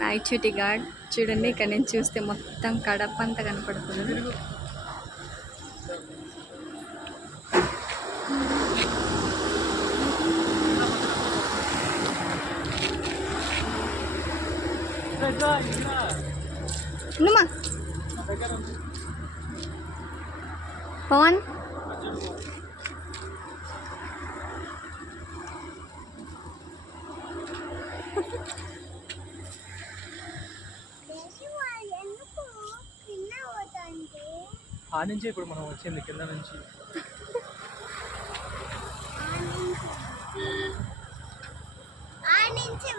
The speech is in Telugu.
రాయచోటి ఘాట్ చూడండి. ఇక్కడ నుంచి చూస్తే మొత్తం కడప అంతా కనపడుతుంది. పవన్ ఆ నుంచి ఇప్పుడు మనం వచ్చింది కింద నుంచి. ఆ నుంచి